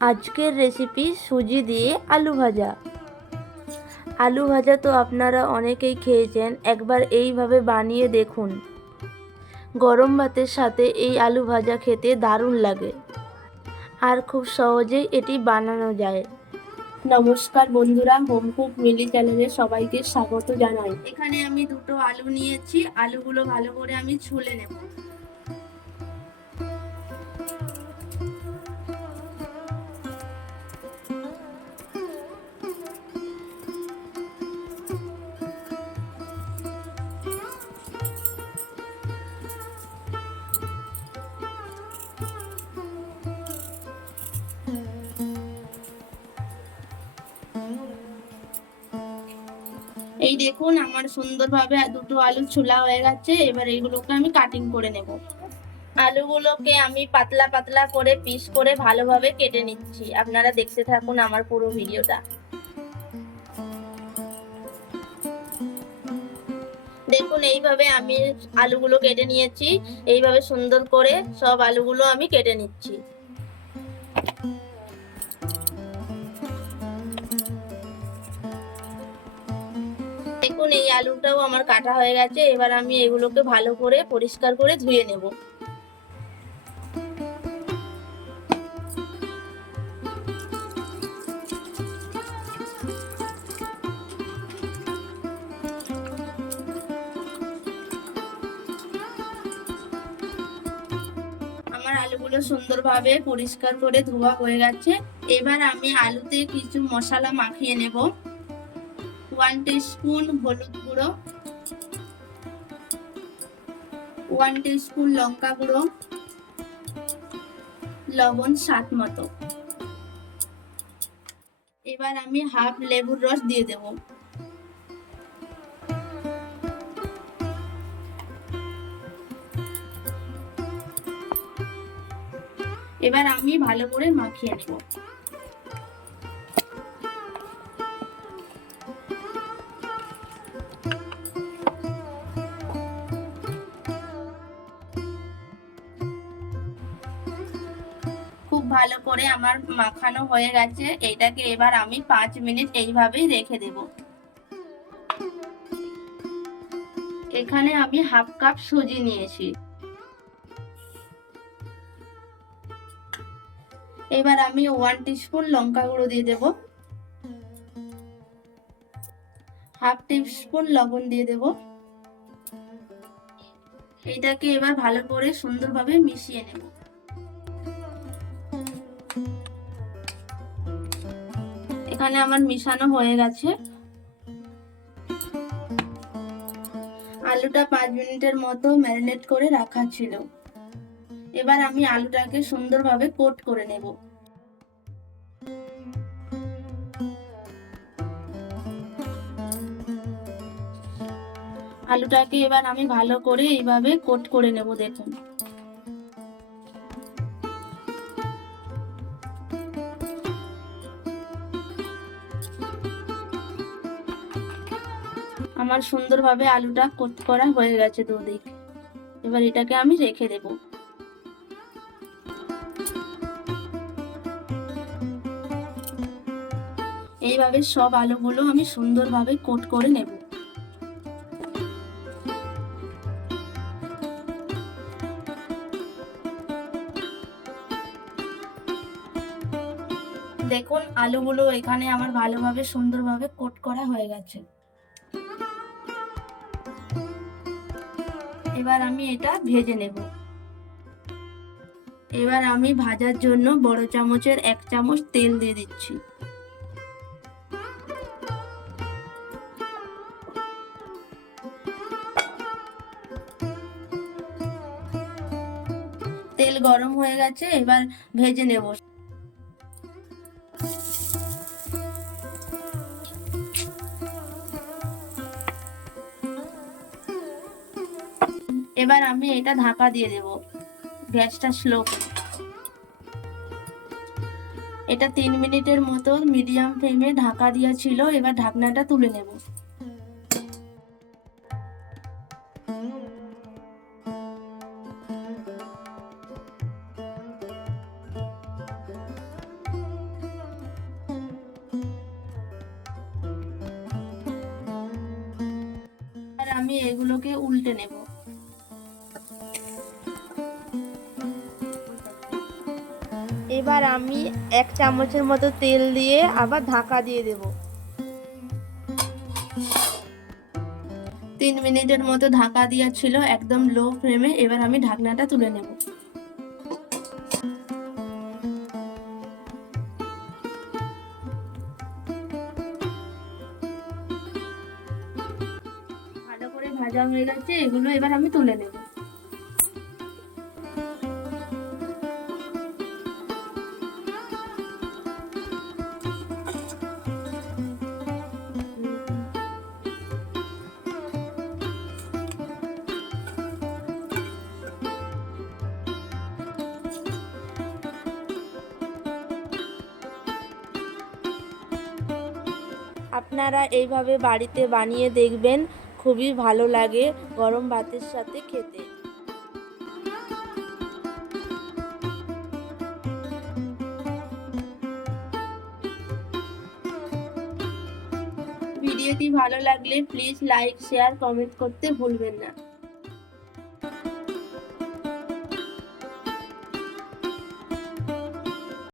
আজকের রেসিপি সুজি দিয়ে আলু ভাজা। আলু ভাজা তো আপনারা অনেকেই খেয়েছেন, একবার এইভাবে বানিয়ে দেখুন। গরম ভাতের সাথে এই আলু ভাজা খেতে দারুণ লাগে, আর খুব সহজেই এটি বানানো যায়। নমস্কার বন্ধুরা, হোম কুক মিলি চ্যানেলে সবাইকে স্বাগত জানাই। এখানে আমি দুটো আলু নিয়েছি, আলুগুলো ভালো করে আমি ছুলে নেব। এই দেখুন, আমার সুন্দরভাবে দুটো আলু ছোলা হয়ে গেছে। এবার এইগুলোকে আমি কাটিং করে নেব। আলুগুলোকে আমি পাতলা পাতলা করে পিস করে ভালোভাবে কেটে নিচ্ছি। আপনারা দেখতে থাকুন আমার পুরো ভিডিওটা। দেখুন, এইভাবে আমি আলুগুলো কেটে নিয়েছি। এইভাবে সুন্দর করে সব আলুগুলো আমি কেটে নিচ্ছি। দেখুন, এই আলুটাও আমার কাটা হয়ে গেছে। এবার আমি এগুলোকে ভালো করে পরিষ্কার করে ধুয়ে নেব। আমার আলুগুলো সুন্দরভাবে পরিষ্কার করে ধোয়া হয়ে গেছে। এবার আমি আলুতে কিছু মশলা মাখিয়ে নেব। 1 টিস্পুন হলুদ গুঁড়ো, 1 টিস্পুন লঙ্কা গুঁড়ো, লবণ স্বাদ মতো। এবার আমি হাফ লেবুর রস দিয়ে দেব। এবার আমি ভালো করে মাখিয়ে নেব। খুব ভালো করে আমার মাখানো হয়ে গেছে। এটাকে এবার আমি 5 মিনিট এইভাবেই রেখে দেব। এখানে আমি হাফ কাপ সুজি নিয়েছি। এবার আমি 1 টিস্পুন লঙ্কা গুঁড়ো দিয়ে দেব, হাফ টিস্পুন লবণ দিয়ে দেব। এটাকে এবার ভালো করে সুন্দরভাবে মিশিয়ে নেব। এখানে আমার মিশানো হয়ে গেছে। আলুটা 5 মিনিটের মতো ম্যারিনেট করে রাখা ছিল। এবার আমি আলুটাকে সুন্দরভাবে কোট করে নেব। আলুটাকে এবার আমি ভালো করে এইভাবে কোট করে নেব। দেখুন, আমার সুন্দরভাবে আলুটা কোট করা হয়ে গেছে দুদিক। এবার এটাকে আমি রেখে দেব। এইভাবে সব আলুগুলো আমি সুন্দরভাবে কোট করে নেব। দেখুন, আলুগুলো এখানে আমার ভালোভাবে সুন্দরভাবে কোট করা হয়ে গেছে। এবার আমি এটা ভেজে নেব। এবার আমি ভাজার জন্য বড় চামচের 1 চামচ তেল দিয়ে দিচ্ছি। তেল গরম হয়ে গেছে, এবার ভেজে নেব। এবার আমি এটা ঢাকা দিয়ে দেব, গ্যাসটা স্লো করে। এটা 3 মিনিটের মতো মিডিয়াম ফ্লেমে ঢাকা দেওয়া ছিল। এবার ঢাকনাটা তুলে নেব। আমি এগুলোকে উল্টে নেব। এবার আমি 1 চামচের মতো তেল দিয়ে আবার ঢাকা দিয়ে দেব। 3 মিনিটের মতো ঢাকা দেওয়া ছিল একদম লো ফ্লেমে। এবার আমি ঢাকনাটা তুলে নেব। ভালো করে ভাজা হয়ে গেছে, এগুলো এবার আমি তুলে নেব। আপনারা এইভাবে বাড়িতে বানিয়ে দেখবেন, খুবই ভালো লাগে গরম ভাতের সাথে খেতে। ভিডিওটি ভালো লাগলে প্লিজ লাইক, শেয়ার, কমেন্ট করতে ভুলবেন না।